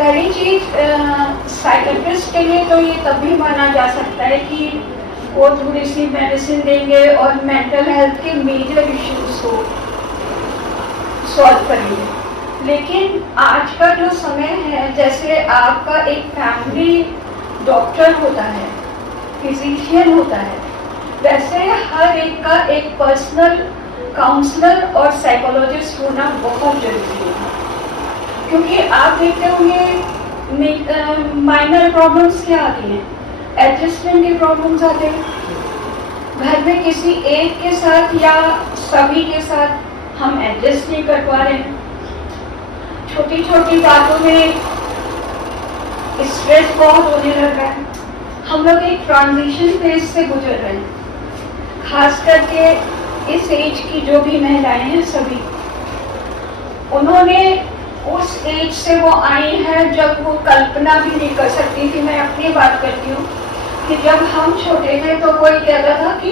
पहली चीज, साइकेट्रिस्ट के लिए तो ये तभी माना जा सकता है कि वो थोड़ी सी मेडिसिन देंगे और मेंटल हेल्थ के मेजर इश्यूज को सॉल्व करेंगे। लेकिन आज का जो समय है, जैसे आपका एक फैमिली डॉक्टर होता है, फिजिशियन होता है, वैसे हर एक का एक पर्सनल काउंसलर और साइकोलॉजिस्ट होना बहुत जरूरी है। क्योंकि आप देखते होंगे माइनर प्रॉब्लम्स क्या आती हैं, एडजस्टमेंट के प्रॉब्लम्स आते हैं घर में, किसी एक के साथ या सभी के साथ हम एडजस्ट नहीं कर पा रहे हैं। छोटी छोटी बातों में स्ट्रेस बहुत होने लग रहा है। हम लोग एक ट्रांजिशन फेज से गुजर रहे हैं, खास करके इस एज की जो भी महिलाएं हैं सभी, उन्होंने उस एज से वो आई हैं जब वो कल्पना भी नहीं कर सकती थी। मैं अपनी बात करती हूँ कि जब हम छोटे थे तो कोई कहता था कि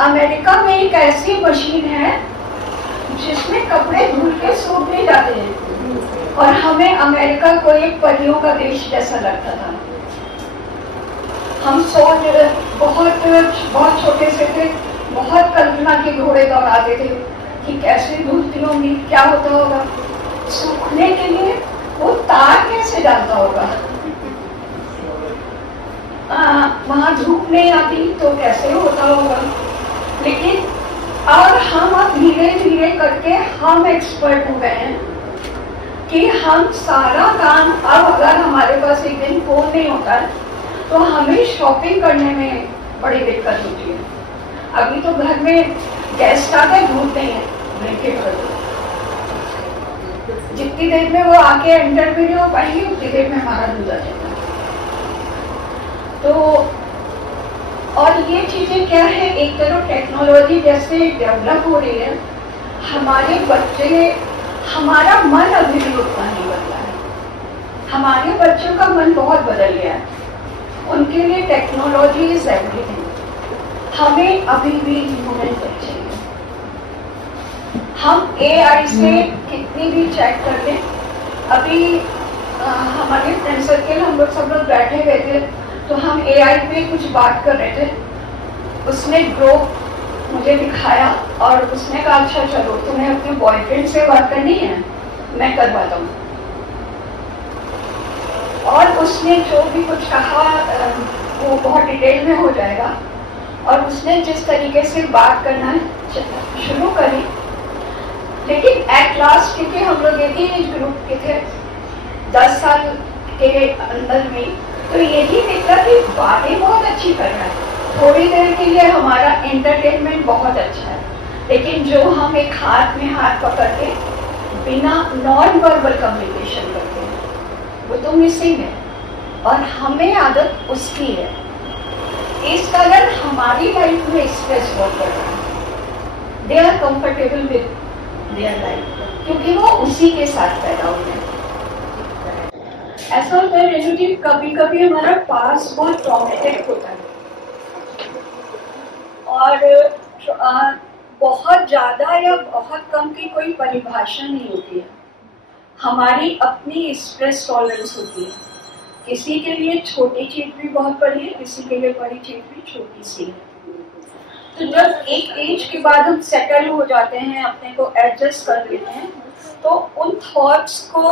अमेरिका में एक ऐसी मशीन है जिसमें कपड़े धुल के सूख नहीं जाते हैं, और हमें अमेरिका को एक परियों का देश जैसा लगता था। हम बहुत छोटे से थे, बहुत कल्पना के घोड़े दौड़ाते थे कि कैसे धुलती होंगी, क्या होता होगा, सूखने के लिए वो तार कैसे डालता होगा, वहां धूप नहीं आती तो कैसे होता होगा। लेकिन और हम अब धीरे धीरे करके हम एक्सपर्ट हो गए हैं कि हम सारा काम, अब अगर हमारे पास एक दिन फोन नहीं होता है तो हमें शॉपिंग करने में बड़ी दिक्कत होती है। अभी तो घर में गेस्ट आकर दूध नहीं है, ब्लिंकिट कर दो, जितनी देर में वो आके एंटर भी नहीं हो पाएंगे उतनी देर में हमारा दूध आ जाएगा। तो और ये चीजें क्या है, एक तरफ टेक्नोलॉजी जैसे डेवलप हो रही है, हमारे बच्चे, हमारा मन अभी भी उतना नहीं बदला है। हमारे बच्चों का मन बहुत बदल गया है, उनके लिए टेक्नोलॉजी इज एवरीथिंग। हमें अभी भी ह्यूमन टच चाहिए। हम एआई से कितनी भी चेक कर लें, अभी हमारे फ्रेंड सर्कल हम लोग सब लोग बैठे हुए थे तो हम एआई पे कुछ बात कर रहे थे, उसने ग्रुप मुझे दिखाया और उसने कहा अच्छा चलो तुम्हें अपने बॉयफ्रेंड से बात करनी है, मैं करवाता हूँ। और उसने जो भी कुछ कहा वो बहुत डिटेल में हो जाएगा, और उसने जिस तरीके से बात करना शुरू करी। लेकिन एट लास्ट, क्योंकि हम लोग एक ही एज ग्रुप के थे 10 साल के अंदर में, तो यही देखा कि बातें बहुत अच्छी कर रहा है, थोड़ी देर के लिए हमारा एंटरटेनमेंट बहुत अच्छा है, लेकिन जो हम एक हाथ में हाथ पकड़ के बिना नॉन वर्बल कम्युनिकेशन करते हैं वो तो मिसिंग है, और हमें आदत उसकी है। इस कारण हमारी लाइफ में स्ट्रेस बहुत बढ़ रहा है। They are comfortable with their life क्योंकि वो उसी के साथ पैदा हुए हैं। ऐसा होता है रेणु, कभी कभी हमारा पास बहुत ट्रॉमेटिक होता है और बहुत ज्यादा या बहुत कम की कोई परिभाषा नहीं होती है। हमारी अपनी स्ट्रेस टॉलरेंस होती है। किसी के लिए छोटी चीज भी बहुत बड़ी है, किसी के लिए बड़ी चीज भी छोटी सी है। तो जब एक एज के बाद हम सेटल हो जाते हैं, अपने को एडजस्ट कर लेते हैं, तो उन थॉट्स को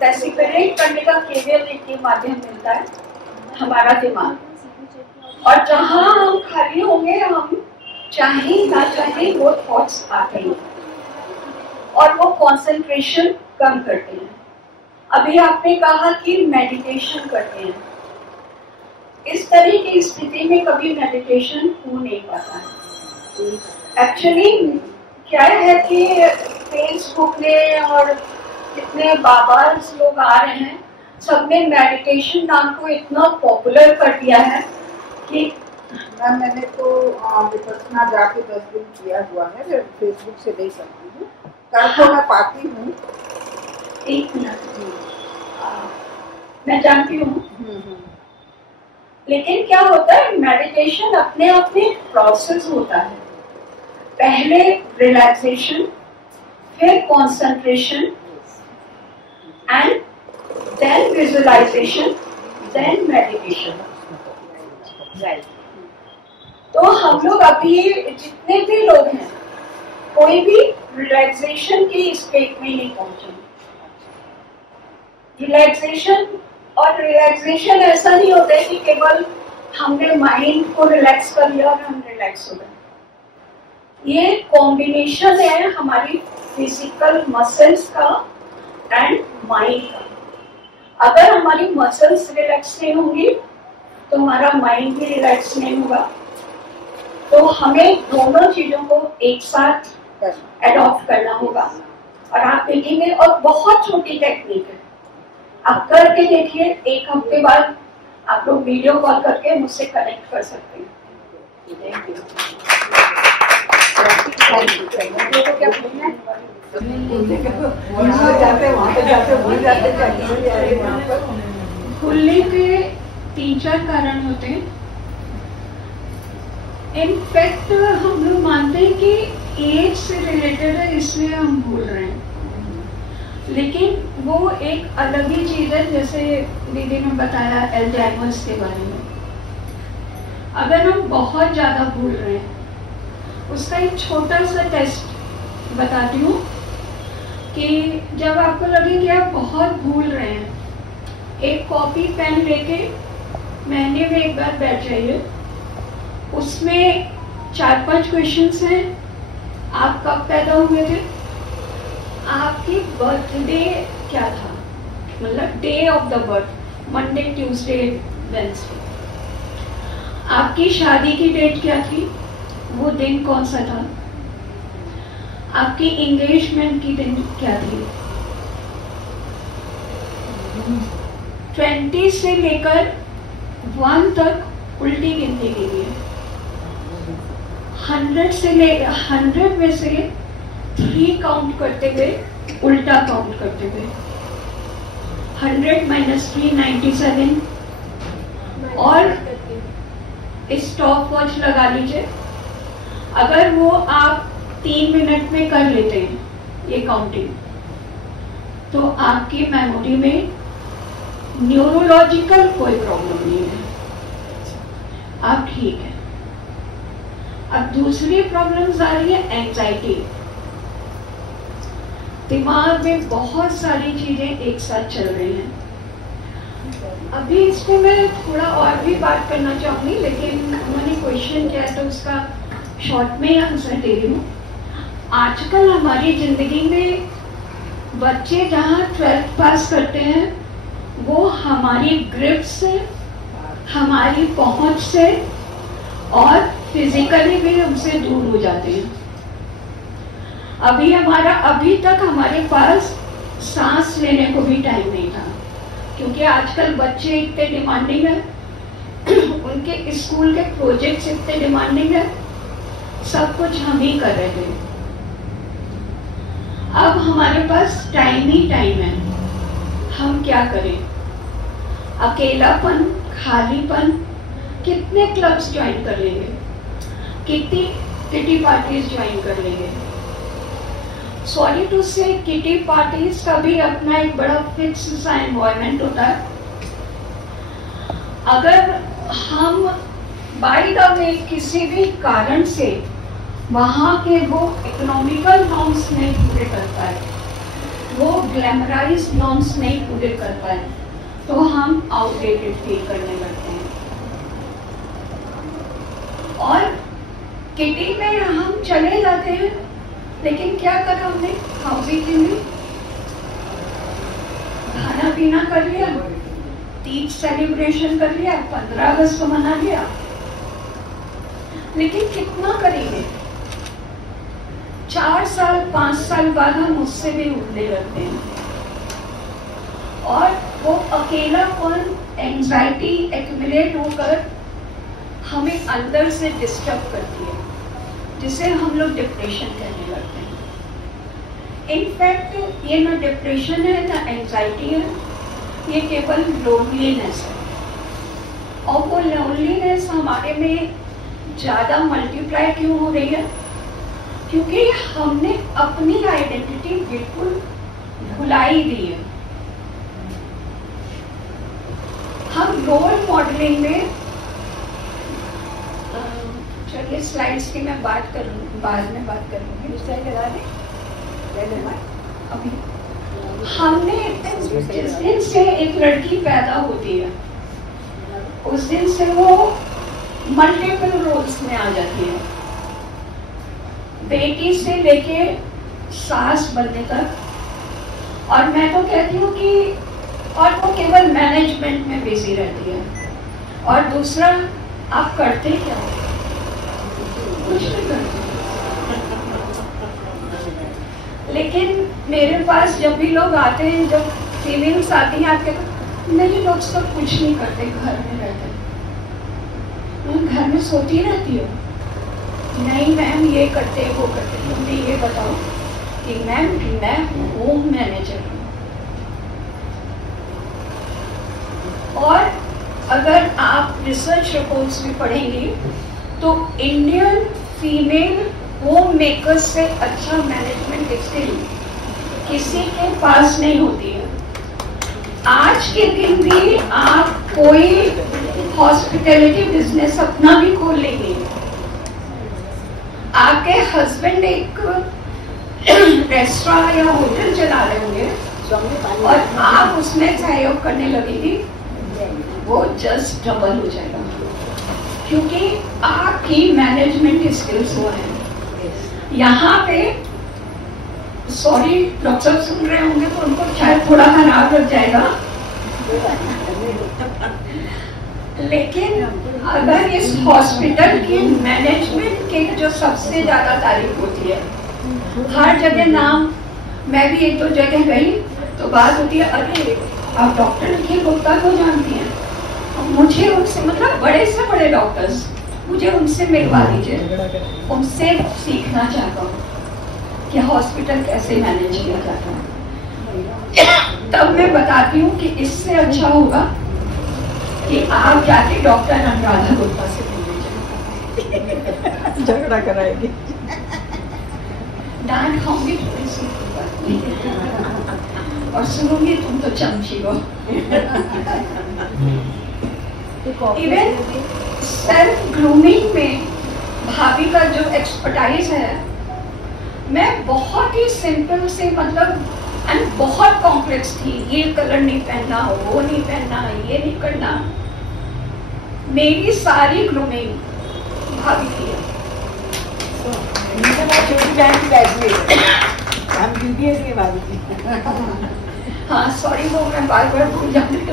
डेसिपरेट करने का केवल एक माध्यम मिलता है, हमारा दिमाग। और जहां हम खाली होंगे, हम चाहे ना चाहे वो थॉट्स आते हैं और वो कंसंट्रेशन कम करते हैं। अभी आपने कहा कि मेडिटेशन करते हैं, इस तरह की स्थिति में कभी मेडिटेशन हो नहीं पाता है। एक्चुअली क्या है कि फेसबुक ने और कितने बाबाज लोग आ रहे हैं, सबने मेडिटेशन नाम को इतना पॉपुलर कर दिया है कि मैंने तो विपස්සना जाके 10 दिन किया हुआ है, मैं फेसबुक से देख सकती हूँ, कर तो मैं पाती हूँ। एक मिनट, मैं जानती हूँ। लेकिन क्या होता है, मेडिटेशन अपने आप में प्रोसेस होता है। पहले रिलैक्सेशन, फिर concentration and then visualization, then meditation. तो हम लोग अभी जितने भी लोग हैं कोई भी रिलैक्सेशन की स्टेट में नहीं पहुंचे। रिलैक्सेशन और रिलैक्सेशन ऐसा नहीं होता है कि केवल हमने माइंड को रिलैक्स कर लिया और हम रिलैक्स हो गए। ये कॉम्बिनेशन है हमारी फिजिकल मसल्स का एंड माइंड का। अगर हमारी मसल्स रिलैक्स नहीं होंगी तो हमारा माइंड भी रिलैक्स नहीं होगा। तो हमें दोनों चीजों को एक साथ एडॉप्ट करना होगा। और आप देखेंगे, और बहुत छोटी टेक्निक है, आप करके देखिए, एक हफ्ते बाद आप लोग वीडियो कॉल करके मुझसे कनेक्ट कर सकते हैं। Thank you. भूलने के 3-4 कारण होते हैं। इनफैक्ट हम लोग मानते हैं कि एज से रिलेटेड है इसलिए हम भूल रहे हैं, लेकिन वो एक अलग ही चीज है। जैसे दीदी ने बताया एल्जाइमर्स के बारे में, अगर हम बहुत ज्यादा भूल रहे हैं, उसका एक छोटा सा टेस्ट बताती हूँ कि जब आपको लगे कि आप बहुत भूल रहे हैं, एक कॉपी पेन लेके महीने में एक बार बैठ जाइए। उसमें 4-5 क्वेश्चंस हैं। आप कब पैदा हुए थे, आपकी बर्थडे क्या था, मतलब day of the birth, Monday, Tuesday, Wednesday. आपकी शादी की डेट क्या थी, वो दिन कौन सा था। आपकी एंगेजमेंट की दिन क्या थी। 20 से लेकर 1 तक उल्टी गिनती कीजिए। 100 में से 3 काउंट करते हुए उल्टा काउंट करते हुए 100 - 3 97। और स्टॉप वॉच लगा लीजिए। अगर वो आप 3 मिनट में कर लेते हैं ये काउंटिंग, तो आपकी मेमोरी में न्यूरोलॉजिकल कोई प्रॉब्लम नहीं है, आप ठीक है। अब दूसरी प्रॉब्लम्स आ रही है एंजाइटी। दिमाग में बहुत सारी चीजें एक साथ चल रही हैं। अभी इसमें मैं थोड़ा और भी बात करना चाहूंगी, लेकिन उन्होंने क्वेश्चन किया तो उसका शॉर्ट में आंसर दे रही हूँ। आजकल हमारी जिंदगी में बच्चे जहाँ 12th पास करते हैं, वो हमारी ग्रिप से, हमारी पहुंच से और फिजिकली भी हमसे दूर हो जाते हैं। अभी तक हमारे पास सांस लेने को भी टाइम नहीं था, क्योंकि आजकल बच्चे इतने डिमांडिंग है, उनके स्कूल के प्रोजेक्ट्स इतने डिमांडिंग है, सब कुछ हम ही कर रहे थे। अब हमारे पास टाइम ही टाइम है, हम क्या करें। अकेलापन, खालीपन, कितने क्लब्स ज्वाइन कर लेंगे, कितनी किटी पार्टीज ज्वाइन कर लेंगे। सॉरी टू से, किटी पार्टीज का भी अपना एक बड़ा फिक्स सा एनवायरनमेंट होता है। अगर हम बाय द वे किसी भी कारण से वहां के वो इकोनॉमिकल नॉर्म्स नहीं पूरे कर पाए, वो ग्लैमराइज नॉर्म्स नहीं पूरे कर पाए, तो हम आउटडेटेड फील करने लगते हैं। और किटी में हम चले जाते हैं, लेकिन क्या करा हमने, हाउसी की ली, खाना पीना कर लिया, तीज सेलिब्रेशन कर लिया, 15 अगस्त को मना लिया, लेकिन कितना करेंगे। 4 साल 5 साल बाद हम उससे भी उठने लगते हैं, और वो अकेलापन, एंजाइटी एक्यूमुलेट होकर हमें अंदर से डिस्टर्ब करती है, जिसे हम लोग डिप्रेशन कहने लगते हैं। इनफैक्ट ये ना डिप्रेशन है ना एंजाइटी है, ये केवल लोनलीनेस है। और वो लोनलीनेस हमारे में ज्यादा मल्टीप्लाई क्यों हो रही है, क्योंकि हमने अपनी आइडेंटिटी बिल्कुल भुलाई दी है। रोल मॉडलिंग में चलिए स्लाइड्स की मैं बात करूँ, बाद में बात करूँगी। अभी हमने जिस दिन से एक लड़की पैदा होती है उस दिन से वो मल्टीपल रोल्स में आ जाती है, बेटी से लेके सास बनने तक। और मैं तो कहती हूँ कि और वो केवल मैनेजमेंट में बिजी रहती है। और दूसरा, आप करते क्या हो? कुछ नहीं करते। लेकिन मेरे पास जब भी लोग आते हैं, जब फीमेल्स आती हैं आपके, तो नहीं लोग सब कुछ नहीं करते, घर में रहते। घर में सोती रहती हो, नहीं मैम ये करते वो करते। तुमने ये बताओ कि मैम मैं होम मैनेजर हूँ। और अगर आप रिसर्च रिपोर्ट्स भी पढ़ेंगे तो इंडियन फीमेल होम मेकर्स से अच्छा मैनेजमेंट स्किल किसी के पास नहीं होती है। आज के दिन भी आप कोई हॉस्पिटैलिटी बिजनेस अपना भी खोल लेंगे, आपके हस्बैंड एक रेस्टोरेंट या होटल चला रहे होंगे और आप उसमें सहयोग करने लगेगी, वो जस्ट डबल हो जाएगा, क्योंकि आपकी मैनेजमेंट स्किल्स वो है। यहाँ पे सॉरी डॉक्टर सुन रहे होंगे तो उनको शायद थोड़ा खराब लग जाएगा, लेकिन अगर इस हॉस्पिटल की मैनेजमेंट की जो सबसे ज्यादा तारीफ होती है, हर जगह नाम, मैं भी एक दो जगह गई तो बात होती है, अरे आप डॉक्टर की गुप्ता को जानती हैं, मुझे उनसे, मतलब बड़े से बड़े डॉक्टर्स, मुझे उनसे मिलवा दीजिए, उनसे सीखना चाहता हूँ कि हॉस्पिटल कैसे मैनेज किया जाता है। तब मैं बताती हूँ कि इससे अच्छा होगा कि आप जाके डॉक्टर अनुराधा गुप्ता से मिल लीजिए। झगड़ा कराएगी, डांट खाऊंगी थोड़ी सी और सुनूंगी तुम तो चमची हो। इवन सेल्फ ग्रूमिंग में भाभी का जो एक्सपर्टाइज है, मैं बहुत ही सिंपल से, मतलब एंड बहुत कॉम्प्लेक्स थी, ये कलर नहीं पहनना, वो नहीं पहनना, ये नहीं करना, मेरी सारी ग्रूमिंग भाभी की है। छोटी बहन की बैठे हम BBS के भाभी की। हाँ सॉरी, वो मैं बार बार भूल जाती हूँ।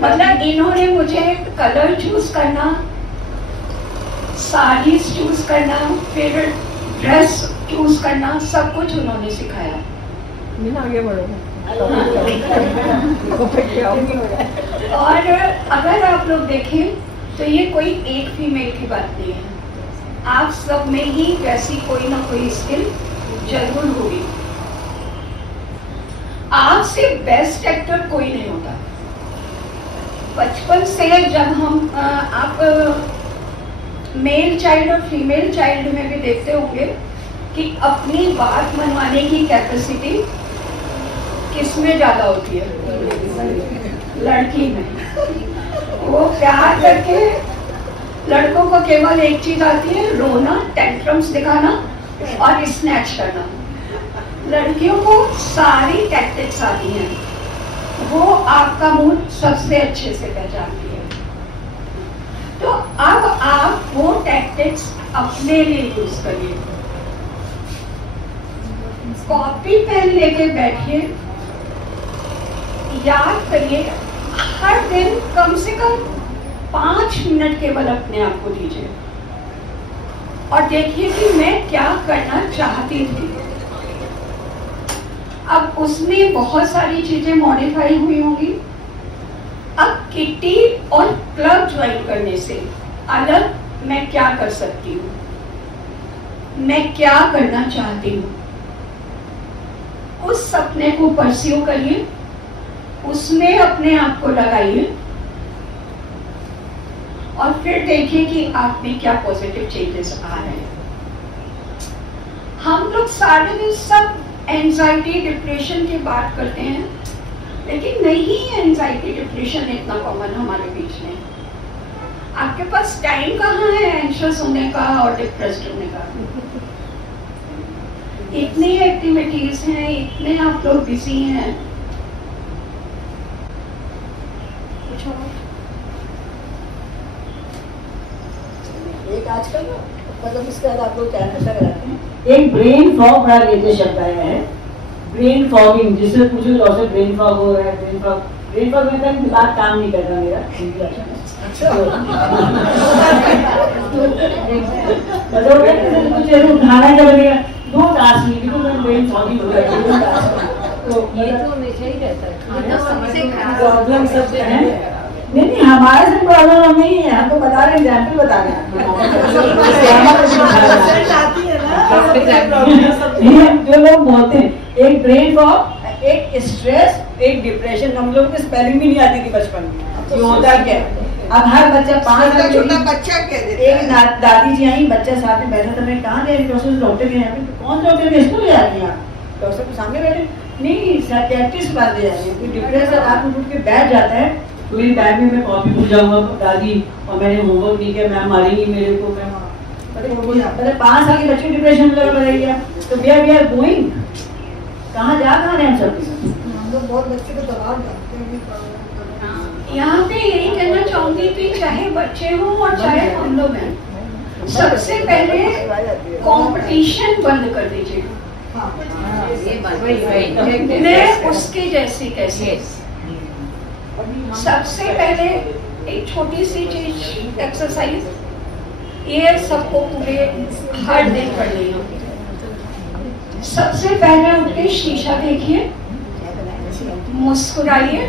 मतलब इन्होंने मुझे कलर चूज करना, साड़ीज चूज करना, फिर ड्रेस चूज करना, सब कुछ उन्होंने सिखाया। आगे बढ़ो। और अगर आप लोग देखें तो ये कोई एक फीमेल की बात नहीं है, आप सब में ही वैसी कोई ना कोई स्किल जरूर होगी। आपसे बेस्ट एक्टर कोई नहीं होता। बचपन से जब हम आप मेल चाइल्ड और फीमेल चाइल्ड में भी देखते होंगे कि अपनी बात मनवाने की कैपेसिटी किसमें ज्यादा होती है? लड़की में। वो प्यार करके, लड़कों को केवल एक चीज आती है, रोना, टेंट्रम्स दिखाना और स्नैच करना। लड़कियों को सारी टैक्टिक्स आती हैं, वो आपका मूड सबसे अच्छे से पहचानती है। तो अब आप वो टैक्टिक्स अपने लिए यूज करिए। कॉपी पेन लेके बैठिए, याद करिए, हर दिन कम से कम 5 मिनट केवल अपने आप को दीजिए और देखिए कि मैं क्या करना चाहती थी। अब उसमें बहुत सारी चीजें मॉडिफाई हुई होंगी। अब किटी और क्लब ज्वाइन करने से अलग मैं क्या कर सकती हूँ, मैं क्या करना चाहती हूँ, उस सपने को परस्यू करिए, उसमें अपने आप को लगाइए और फिर देखिए कि आप में क्या पॉजिटिव चेंजेस आ रहे हैं। हम लोग सारे में सब एंजाइटी, डिप्रेशन की बात करते हैं, लेकिन नहीं है एंजाइटी डिप्रेशन इतना कॉमन हमारे बीच में। आपके पास टाइम कहाँ है एंशियस होने का और डिप्रेस्ड होने का? इतनी एक्टिविटीज हैं, इतने आप लोग बिजी हैं। एक आजकल मतलब इसके बाद आप लोग क्या नशा कराते हैं? एक ब्रेन फॉग बड़ा लेटेस्ट शब्द आया है, ब्रेन फॉगिंग, जिससे पूछो तो उससे ब्रेन फॉग हो रहा है। ब्रेन फॉग में कहीं दिमाग काम नहीं कर रहा मेरा, कुछ उठाना क्या बनेगा, दो टास्क नहीं, बिल्कुल मैं ब्रेन फॉगिंग हो रहा है। तो ये तो हमेशा ही रहता है, प्रॉब्लम सब है। नहीं हमारे से प्रॉब्लम नहीं है, हम तो बता रहे हैं, एग्जाम्पल बता रहे हैं। जो लोग बोलते हैं एक ब्रेन फॉग, एक स्ट्रेस, एक डिप्रेशन, हम लोग को स्पेलिंग भी नहीं आती थी बचपन में, ये होता क्या। अब हर बच्चा 5 साल छोटा बच्चा कह देता एक दादी जी आई, बच्चा साथ में बैठा था, मैं कहाँ गए डॉक्टर के यहाँ? कौन डॉक्टर के स्कूल ले आती हैं? डॉक्टर के सामने बैठे, नहीं साइकियाट्रिस्ट बात ले जाती है। डिप्रेशन आप उठ के बैठ जाता है, तो मेरी बैग में मैं कॉपी भूल जाऊंगा दादी, और मैंने होमवर्क नहीं किया, मैम मारेंगी मेरे को। मैं 5 साल के बच्चे डिप्रेशन में लगा गया, तो वी आर गोइंग कहाँ जा कहाँ रहे हैं सब? हम लोग बहुत बच्चे को दबाव डालते हैं। यहाँ पे यही कहना चाहूंगी कि चाहे बच्चे हों और चाहे हम लोग हैं, सबसे पहले कंपटीशन बंद कर दीजिए। मैं उसके जैसी कैसे? सबसे पहले एक छोटी सी चीज एक्सरसाइज, ये सबको पूरे हर दिन करनी होगी। सबसे पहले उठ के शीशा देखिए, मुस्कुराइए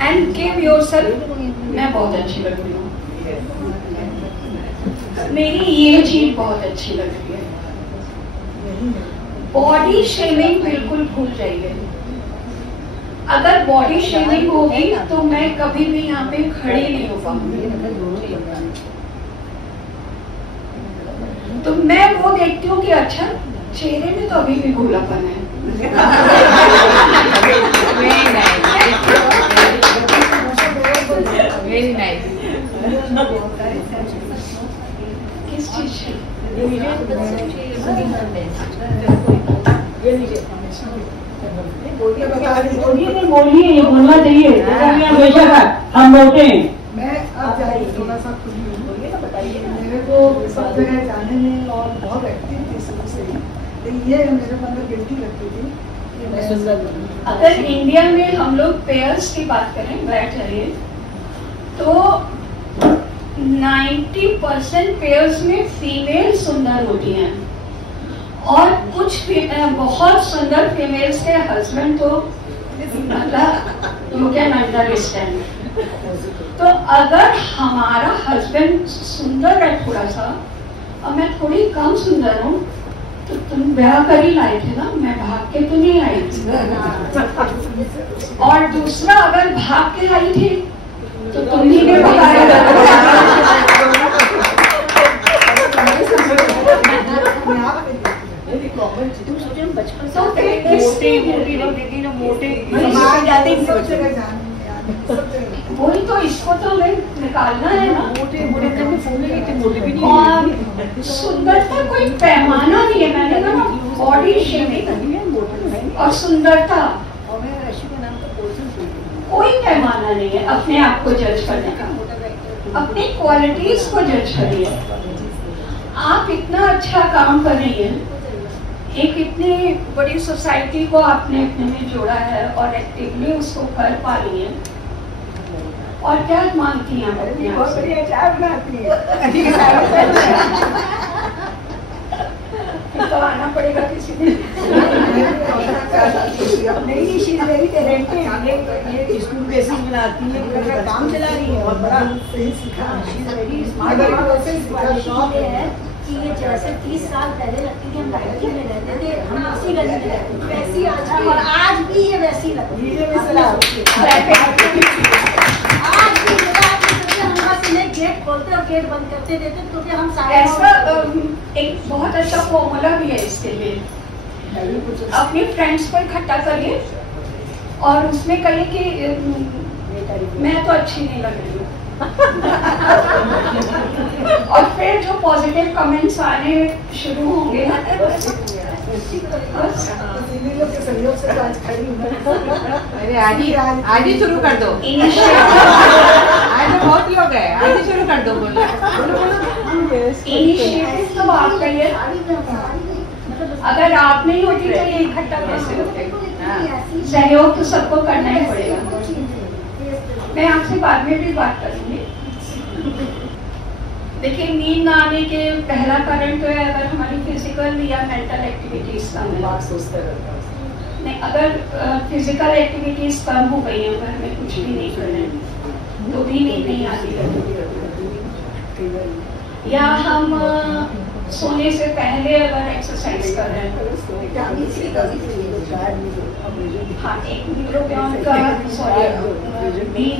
एंड गिव योरसेल्फ, मैं बहुत अच्छी लग रही हूँ, मेरी ये चीज बहुत अच्छी लग रही है। बॉडी शेमिंग बिल्कुल भूल जाइए। अगर बॉडी शेमिंग होगी तो मैं कभी भी यहाँ पे खड़ी नहीं हो पाऊंगी। तो मैं वो देखती हूँ कि अच्छा चेहरे में तो अभी भी भोलापन है। Very nice. किस चीज से? बोलिए, बोलना चाहिए, हमेशा हम बोलते हैं। मैं अब जाइए थोड़ा सा खुद बोलिए ना, बताइए। मेरे को सब जगह जाने में और बहुत एक्टिव थी शुरू से ही, तो ये मेरे मन में गिल्टी लगती थी कि मैं अगर इंडिया में हम लोग पेयर्स की बात करें, बैठ जाइए, तो 90% पेयर्स में फीमेल सुंदर होती हैं, और कुछ बहुत सुंदर फीमेल्स के हस्बैंड तो मतलब यू कैन अंडरस्टैंड। तो अगर हमारा हस्बैंड सुंदर है थोड़ा सा और मैं थोड़ी कम सुंदर हूँ, तो तुम ब्याह कर ही लाए थे ना, मैं भाग के तो नहीं आई थी। और दूसरा, अगर भाग के आई थी तो तुम ही ने भगाया। बचपन वही तो, इसको तो निकालना है ना। और सुंदरता कोई पैमाना नहीं है, मैंने कहा बॉडी शेमिंग और सुंदरता कोई पैमाना नहीं है अपने आप को जज करने का। अपनी क्वालिटीज को जज करिए। आप इतना अच्छा काम कर रही हैं, एक इतनी बड़ी सोसाइटी को आपने अपने में जोड़ा है और एक्टिवली उसको कर पा रही हैं, और क्या मानती हैं आप अपने आप से? अचार बनाती है। तो आना पड़ेगा किसी दिन। नहीं, शी वेरी टैलेंटेड। ये स्कूल बेसिक बनाती है, काम चला रही है, और बड़ा सही सीखा। She very smart. शौक है कि ये जैसे 30 साल पहले लगती थी, हम लाइब्रेरी में रहते थे, हम इसी गली में रहते थे, वैसी आज भी ये वैसी लगती है। गेट खोलते और गेट बंद करते देते, क्योंकि हम ऐसा एक बहुत अच्छा फॉर्मूला भी है इसके लिए। अपने फ्रेंड्स को इकट्ठा करिए और उसमें कहे कि मैं तो अच्छी नहीं लग रही हूँ। और फिर जो पॉजिटिव कमेंट्स आने शुरू होंगे ना, के सहयोग से आज खड़ी हूँ। आज ही शुरू कर दो। आज तो बहुत लोग हैं, आज ही शुरू कर दो। इनिशिएटिव तो आपका ही है, अगर आप नहीं होती तो ये इकट्ठा कैसे होते? सहयोग तो सबको करना ही पड़ेगा। मैं आपसे बाद में भी बात करूंगी। देखिए, नींद न आने के पहला कारण तो है अगर हमारी फिजिकल या मेंटल एक्टिविटीज कम है। नहीं, अगर फिजिकल एक्टिविटीज कम हो गई है, अगर हमें कुछ भी नहीं करना है तो भी नींद नहीं आती है। या हम सोने से पहले अगर एक्सरसाइज कर रहे हैं, हाँ, एक न्यूरोबियन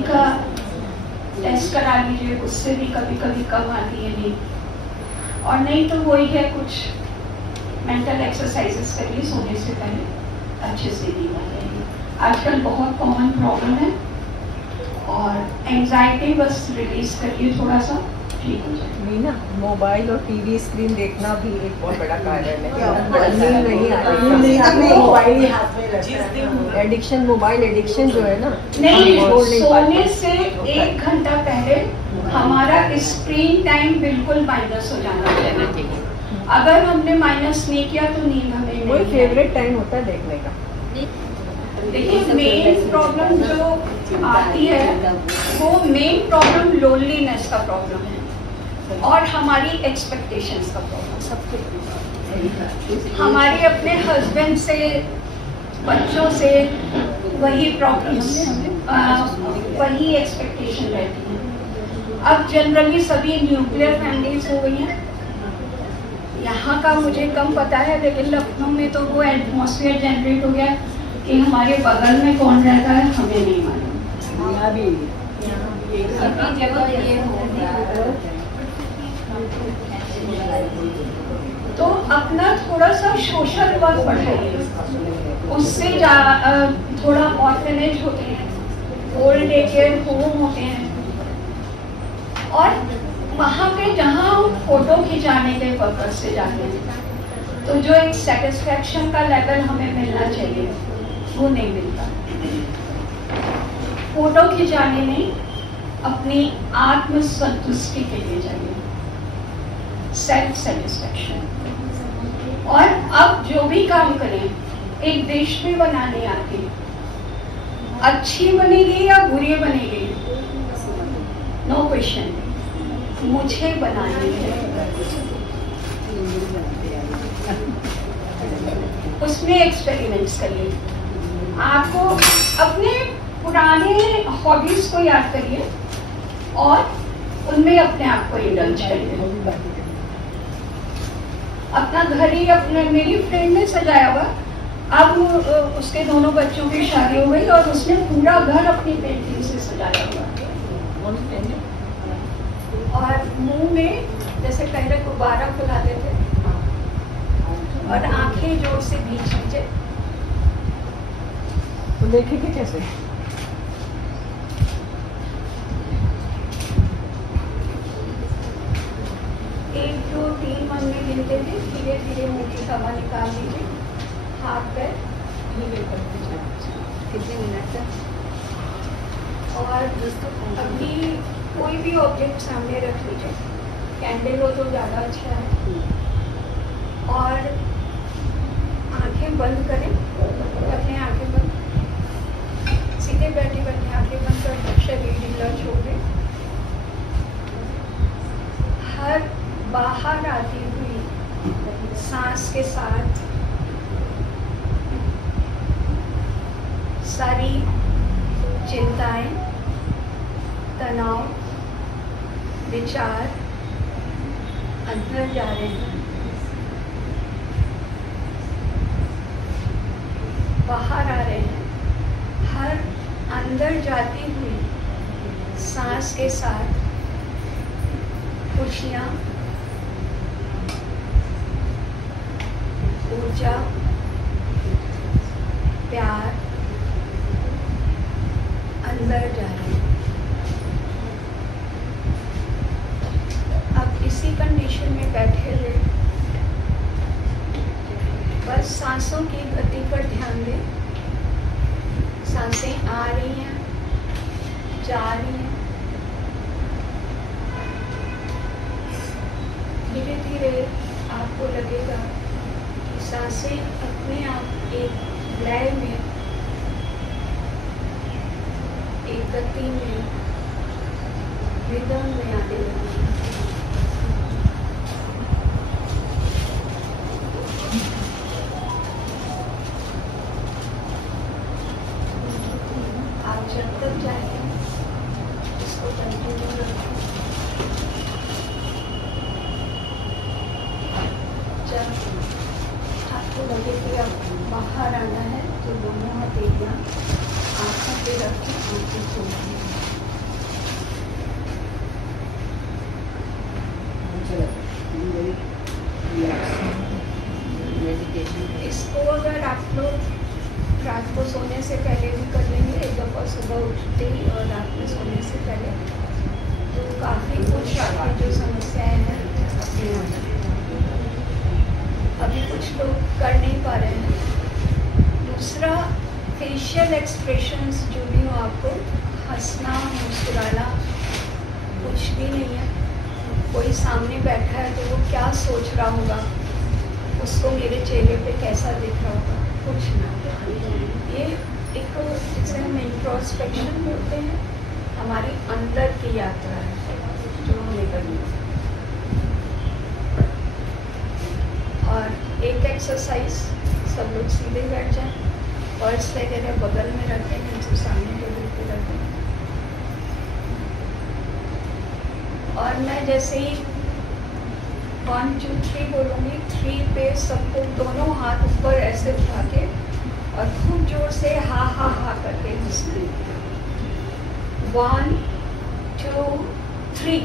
का टेस्ट करा लीजिए, उससे भी कभी कभी कम आती है नींद। और नहीं तो वही है, कुछ मेंटल एक्सरसाइजेस करिए सोने से पहले, अच्छे से नींद आ जाएगी। आजकल बहुत कॉमन प्रॉब्लम है, और एंजाइटी बस रिलीज करिए थोड़ा सा, ठीक हो जाए। नहीं ना, मोबाइल और टीवी स्क्रीन देखना भी एक बहुत बड़ा कारण है। नहीं आती, मोबाइल ही हाथ में रखना है। एडिक्शन, मोबाइल एडिक्शन जो है ना, नहीं, सोने से 1 घंटा पहले हमारा स्क्रीन टाइम बिल्कुल माइनस हो जाना चाहिए। अगर हमने माइनस नहीं किया तो नींद हमें वही फेवरेट टाइम होता है देखने का। देखिए, मेन प्रॉब्लम जो आती है वो मेन प्रॉब्लम लोनलीनेस का प्रॉब्लम है, और हमारी एक्सपेक्टेशंस का प्रॉब्लम। सबके हमारे अपने हस्बैंड से, बच्चों से वही प्रॉब्लम्स, वही एक्सपेक्टेशन रहती है। अब जनरली सभी न्यूक्लियर फैमिलीज हो गई हैं। यहाँ का मुझे कम पता है, लेकिन लखनऊ में तो वो एटमॉस्फेयर जनरेट हो गया कि हमारे बगल में कौन रहता है हमें नहीं मालूम। यहाँ भी सभी जगह ये हो गया। तो अपना थोड़ा सा सोशल वर्क बढ़ाइए, उससे थोड़ा ऑर्फनेज होते हैं, ओल्ड एज केयर होम होते हैं, और वहाँ पे जहाँ हम फोटो खिंचाने के पर्पज से जाते हैं, तो जो एक सेटिस्फेक्शन का लेवल हमें मिलना चाहिए वो नहीं मिलता। फोटो खिंचाने में अपनी आत्मसंतुष्टि के लिए चाहिए सेल्फ सेटिस्फेक्शन। और अब जो भी काम करें, एक डिश भी बनानी आती है, अच्छी बनेगी या बुरी बनेगी, नो क्वेश्चन, मुझे बनानी है। उसमें एक्सपेरिमेंट्स करिए, आपको अपने पुराने हॉबीज को याद करिए और उनमें अपने आप को इंडल्ज करिए। अपना घर ही अपने, मेरी फ्रेंड ने सजाया हुआ, अब उसके दोनों बच्चों की शादी हो गई और उसने पूरा घर अपनी पेंटिंग से सजाया हुआ, और मुंह में जैसे पहले गुब्बारा फुलाते थे और आंखें जोर से भींच नीचे। तो देखेंगे कैसे? एक दो तीन मन में गिनते थे, धीरे धीरे मुंह की हवा निकाल लीजिए, हाथ पैर ढीले करते जाए। कितने मिनट तक? और अभी कोई भी ऑब्जेक्ट सामने रख लीजिए, कैंडल हो तो ज़्यादा अच्छा है, और आंखें बंद करें, अपने आंखें बंद, सीधे बैठे बैठे आंखें बंद कर शरीर ढीला छोड़ दें। हर बाहर आती हुई सांस के साथ सारी चिंताएं, तनाव, विचार अंदर जा रहे हैं, बाहर आ रहे हैं। हर अंदर जाती हुई सांस के साथ खुशियाँ, ऊर्जा, प्यार, बस सांसों की गति पर ध्यान दें। सांसें आ रही हैं, जा रही हैं। धीरे धीरे आपको लगेगा कि सांसें अपने आप एक लय में, एक गति में, रिदम में आने लगेगी। आप जब तक चाहें इसको कंटिन्यू रखें। जब आपको लगे कि अब बाहर आना है तो दोनों हथेलियां आंखों पे रखें, आंखें खोलें। इसको अगर आप लोग रात को सोने से पहले भी कर लेंगे, एक दफ़ा सुबह उठते ही और रात में सोने से पहले, तो काफ़ी कुछ आपकी जो समस्याएं हैं अपने आप। अभी कुछ लोग कर नहीं पा रहे हैं। दूसरा, फेशियल एक्सप्रेशंस जो भी हो, आपको हंसना, मुस्कुराना कुछ भी नहीं है। कोई सामने बैठा है तो वो क्या सोच रहा होगा, उसको मेरे चेहरे पे कैसा दिख रहा होगा, कुछ ना। ये एक जिसे हम इंट्रोस्पेक्शन बोलते हैं, हमारी अंदर की यात्रा है जो हमें करनी है। और एक एक्सरसाइज, सब लोग सीधे बैठ जाएं, पर्स वगैरह बगल में रखें, नीचे सामने टेबल पे रखें। और मैं जैसे ही 1 2 3 बोलूँगी, 3 पे सबको दोनों हाथ ऊपर ऐसे उठा के और खूब जोर से हा हा हा करके हंसना। 1 2 3।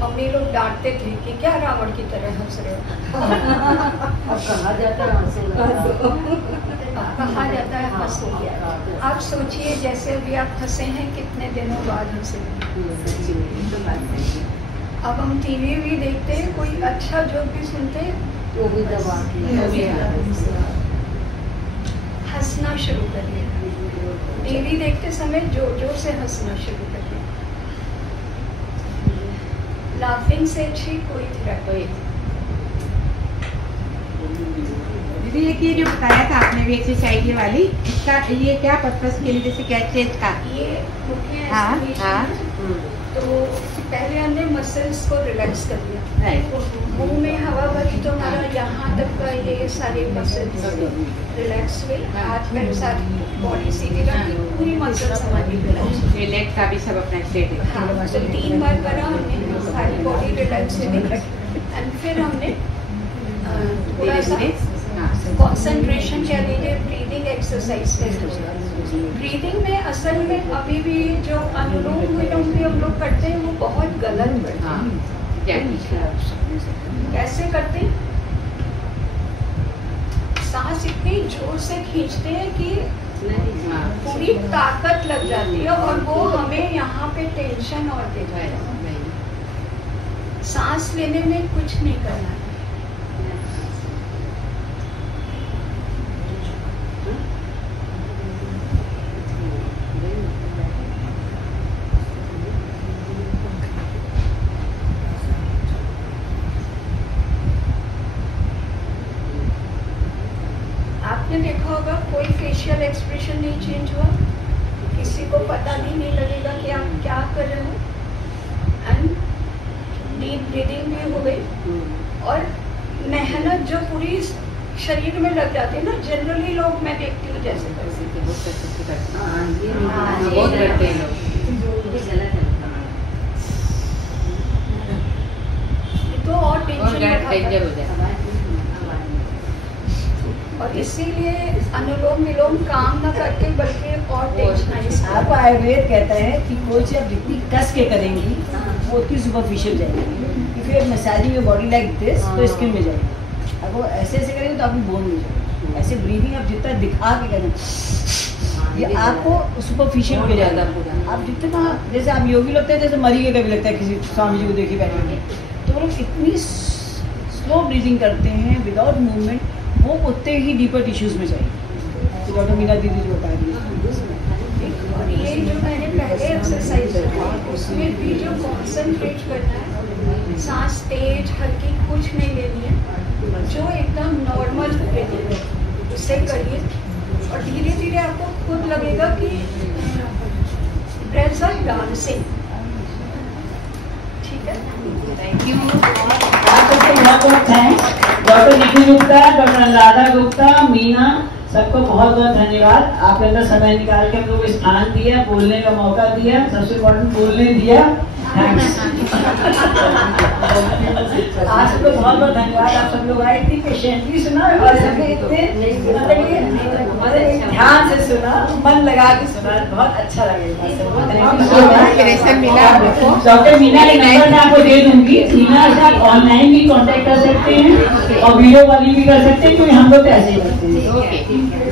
मम्मी लोग डांटते थे कि क्या रावण की तरह हंस रहे हो। अब कहा जाता है हंसो। कहा जाता है हंसो। आप सोचिए जैसे अभी आप हंसे हैं, कितने दिनों बाद हंसे। अब हम टीवी भी देखते हैं, कोई अच्छा जोक भी सुनते हैं, वो भी दबा हंसना शुरू करिए। टीवी देखते समय जोर जोर से हंसना शुरू करिए। लाफिंग से अच्छी कोई थेरेपी। दीदी ये जो बताया था आपने भी एक्सरसाइज ये वाली, इसका ये क्या पर्पस के लिए, जैसे क्या चेस्ट का? ये मुख्य तो पहले हमने मसल्स को रिलैक्स कर दिया। मुंह में हवा भरी तो हमारा यहाँ तक का ये सारे मसल्स रिलैक्स हुए। हाथ पैर सारी बॉडी सीधी रखी, पूरी मसल्स हमारी रिलैक्स। लेग का भी सब अपना स्टेट है। हाँ, तो 3 बार करा हमने, सारी बॉडी रिलैक्स हुई। एंड फिर हमने थोड़ा सा कंसंट्रेशन कह लीजिए, ब्रीदिंग एक्सरसाइज कर। ब्रीदिंग में असल में अभी भी जो अनुलोम विलोम भी हम लोग करते हैं वो बहुत गलत करते हैं। कैसे करते हैं? सांस इतनी जोर से खींचते हैं कि पूरी ताकत लग जाती है और वो हमें यहाँ पे टेंशन और देता है। सांस लेने में कुछ नहीं करना है। आपने देखा होगा कोई फेशियल एक्सप्रेशन नहीं चेंज हुआ, किसी को पता भी नहीं लगेगा कि आप क्या कर रहे हो। एंड डीप ब्रीदिंग भी हो गई और मेहनत जो पूरी शरीर में लग जाती है ना। जनरली लोग मैं देखती हूँ जैसे बहुत करते हैं लोग। डेंजर हो जाए। और इसीलिए अनुलोम विलोम काम न करके बल्कि और टेंशन। आपको आयुर्वेद कहता है कि कोई चीज आप जितनी कस के करेंगी वो उतनी सुपरफिशियल जाएगी। If you are massaging your body like this तो स्किन में जाएगी। अब वो ऐसे ऐसे करेंगे तो आपकी बोन में जाएगी। ऐसे ब्रीदिंग आप जितना दिखा के करेंगे ये आपको सुपरफिशियल पे जाएगा। आप जितना जैसे आप योगी लगते हैं जैसे मरी के कभी लगता है किसी स्वामी जी को देखिए बैठे हुए, तो वो लोग इतनी स्लो ब्रीदिंग करते हैं विदाउट मूवमेंट, वो उतने ही डीपर टिश्यूज में जाएगी। तो डॉक्टर मीना दीदी जो बता रही है। और ये जो मैंने पहले एक्सरसाइज की उसमें भी जो कॉन्सेंट्रेट करना है, सांस तेज हल्की कुछ नहीं लेनी है, जो एकदम नॉर्मल उससे करिए और धीरे धीरे आपको खुद लगेगा कि ब्रेथ्स आर डांसिंग। ठीक है, थैंक यू। आप सबको बहुत बहुत thanks. Doctor Nikhil Gupta, doctor Anuradha Gupta, Meena, सबको बहुत बहुत धन्यवाद। आपके अंदर समय निकाल के हम लोग स्थान दिया, बोलने का मौका दिया, सबसे इम्पोर्टेंट बोलने दिया। थैंक्स। आप सबको बहुत बहुत धन्यवाद। आप सब लोग आए इतनी पेशेंटली सुना और सबने इतने ध्यान से सुना, मन लगा के सुना, बहुत अच्छा लगेगा। डॉक्टर मीना के नंबर मैं आपको दे दूंगी। मीना से आप ऑनलाइन भी कांटेक्ट कर सकते हैं और वीडियो कॉलिंग भी कर सकते हैं, क्योंकि हम लोग तो ऐसे ही करते हैं।